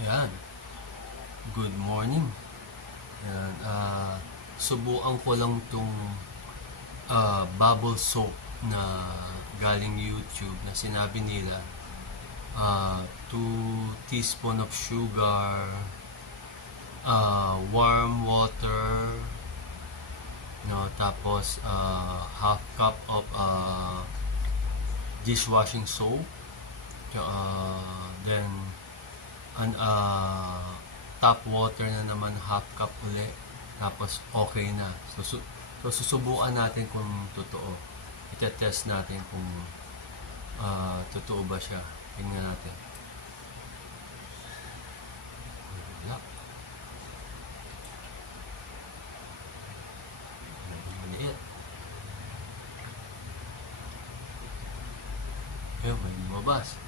Yan. Good morning. Yan. Subukan ko lang tong bubble soap na galing YouTube na sinabi nila 2 teaspoon of sugar, warm water, no, tapos half cup of dishwashing soap, then tap water na naman half cup uli, tapos okay na. So susubukan natin kung totoo. Itetest natin kung totoo ba siya. Tingnan natin. Wala. Maliit. Ayun, may lumabas.